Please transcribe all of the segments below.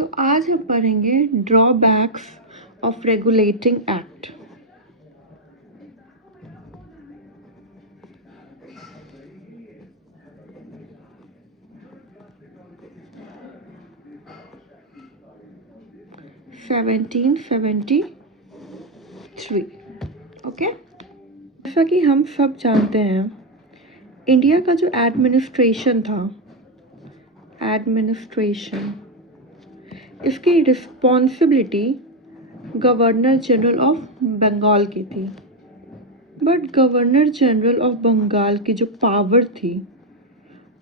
तो आज हम पढ़ेंगे drawbacks of regulating act. Seventeen 73। Okay, जैसा कि हम सब जानते हैं, इंडिया का जो एडमिनिस्ट्रेशन था, इसकी responsibility governor general of Bengal की थी। But governor general of Bengal की जो पावर थी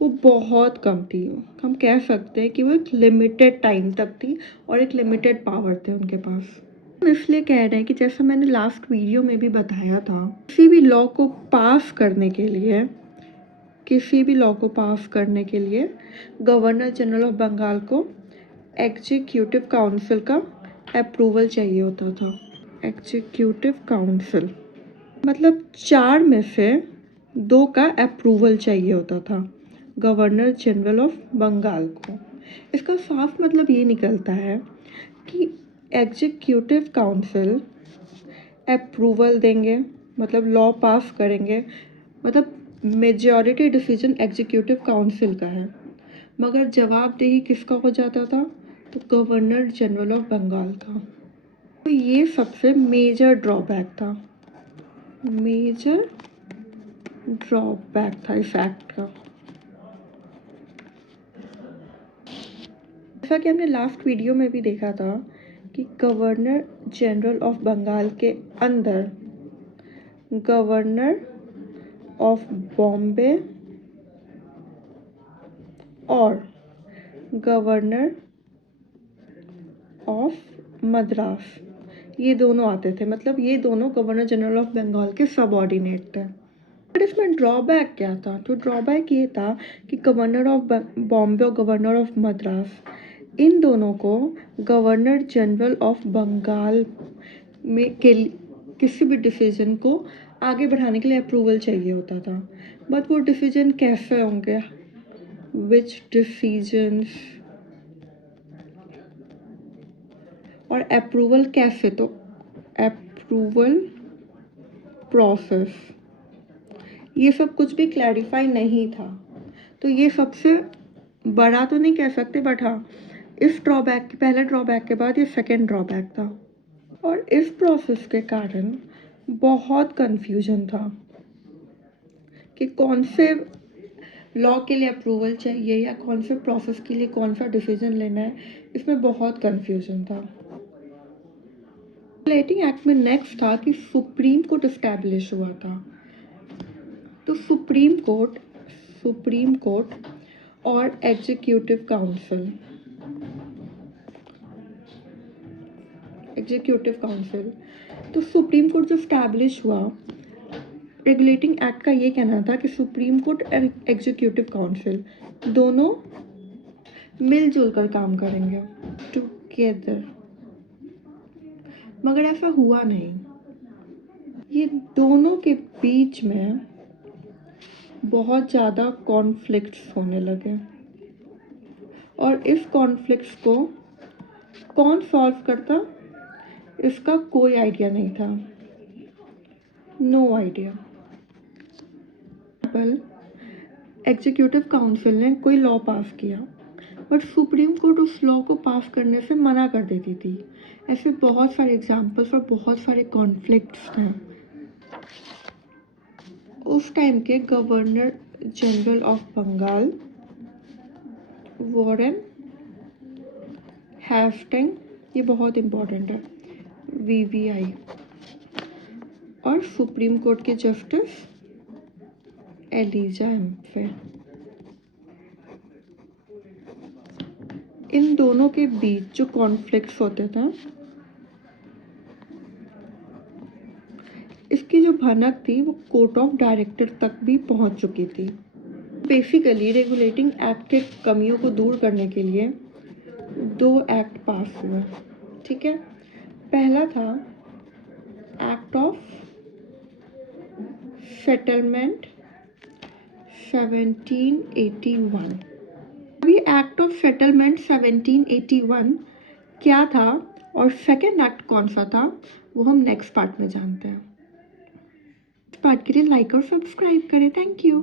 वो बहुत कम थी। हम कह सकते हैं कि वो एक लिमिटेड टाइम तक थी और एक लिमिटेड पावर थे उनके पास। हम इसलिए कह रहे हैं कि जैसा मैंने लास्ट वीडियो में भी बताया था, किसी भी लॉ को पास करने के लिए गवर्नर जनरल ऑफ बंगाल को एग्जीक्यूटिव काउंसिल का अप्रूवल चाहिए होता था। एग्जीक्यूटिव काउंसिल मतलब 4 में से 2 का अप्रूवल चाहिए होता था गवर्नर जनरल ऑफ बंगाल को। इसका साफ मतलब ये निकलता है कि एग्जीक्यूटिव काउंसिल अप्रूवल देंगे, मतलब लॉ पास करेंगे, मतलब मेजॉरिटी डिसीजन एग्जीक्यूटिव काउंसिल का है, मगर जवाबदेही किसका हो जाता था? तो गवर्नर जनरल ऑफ बंगाल का। तो ये सबसे मेजर ड्रॉबैक था इस एक्ट का। जैसा कि हमने लास्ट वीडियो में भी देखा था कि गवर्नर जनरल ऑफ बंगाल के अंदर गवर्नर ऑफ बॉम्बे और गवर्नर ऑफ मद्रास, ये दोनों आते थे, मतलब ये दोनों गवर्नर जनरल ऑफ बंगाल के सबऑर्डिनेट थे। बट इसमें ड्रॉबैक क्या था? तो ड्रॉबैक ये था कि गवर्नर ऑफ बॉम्बे और गवर्नर ऑफ मद्रास, इन दोनों को गवर्नर जनरल ऑफ बंगाल में के किसी भी डिसीजन को आगे बढ़ाने के लिए अप्रूवल चाहिए होता था। बट वो डिसीजन कैसे होंगे? विच डिसीजंस और अप्रूवल कैसे? तो अप्रूवल प्रोसेस, ये सब कुछ भी क्लैरिफाई नहीं था। तो ये सबसे बड़ा तो नहीं कह सकते, बट हाँ, इस ड्रॉबैक, पहले ड्रॉबैक के बाद ये सेकेंड ड्रॉबैक था। और इस प्रोसेस के कारण बहुत कन्फ्यूजन था कि कौन से लॉ के लिए अप्रूवल चाहिए या कौन से प्रोसेस के लिए कौन सा डिसीजन लेना है, इसमें बहुत कन्फ्यूजन था। रेगुलेटिंग एक्ट में नेक्स्ट था कि सुप्रीम कोर्ट इस्टेब्लिश हुआ था। तो सुप्रीम कोर्ट और एग्जीक्यूटिव काउंसिल, तो सुप्रीम कोर्ट जो स्टैब्लिश हुआ, रेगुलेटिंग एक्ट का ये कहना था कि सुप्रीम कोर्ट और एग्जीक्यूटिव काउंसिल दोनों मिलजुल कर काम करेंगे, टुगेदर। मगर ऐसा हुआ नहीं। ये दोनों के बीच में बहुत ज़्यादा कॉन्फ्लिक्ट्स होने लगे और इस कॉन्फ्लिक्ट्स को कौन सॉल्व करता, इसका कोई आइडिया नहीं था। No idea. एग्जीक्यूटिव काउंसिल ने कोई लॉ पास किया, बट सुप्रीम कोर्ट उस लॉ को पास करने से मना कर देती थी। ऐसे बहुत सारे एग्जाम्पल्स और बहुत सारे कॉन्फ्लिक्ट्स हैं। उस टाइम के governor general of Bengal Warren Hasting, ये बहुत इम्पोर्टेंट है, VVI, और सुप्रीम कोर्ट के जस्टिस एलिजा एम्फे, इन दोनों के बीच जो कॉन्फ्लिक्ट्स होते थे, इसकी जो भनक थी वो कोर्ट ऑफ डायरेक्टर तक भी पहुंच चुकी थी। बेसिकली रेगुलेटिंग एक्ट के कमियों को दूर करने के लिए 2 एक्ट पास हुए, ठीक है। पहला था एक्ट ऑफ सेटलमेंट 1781, अभी एक्ट ऑफ सेटलमेंट 1781 क्या था और सेकेंड एक्ट कौन सा था वो हम नेक्स्ट पार्ट में जानते हैं। इस पार्ट के लिए लाइक और सब्सक्राइब करें। Thank you.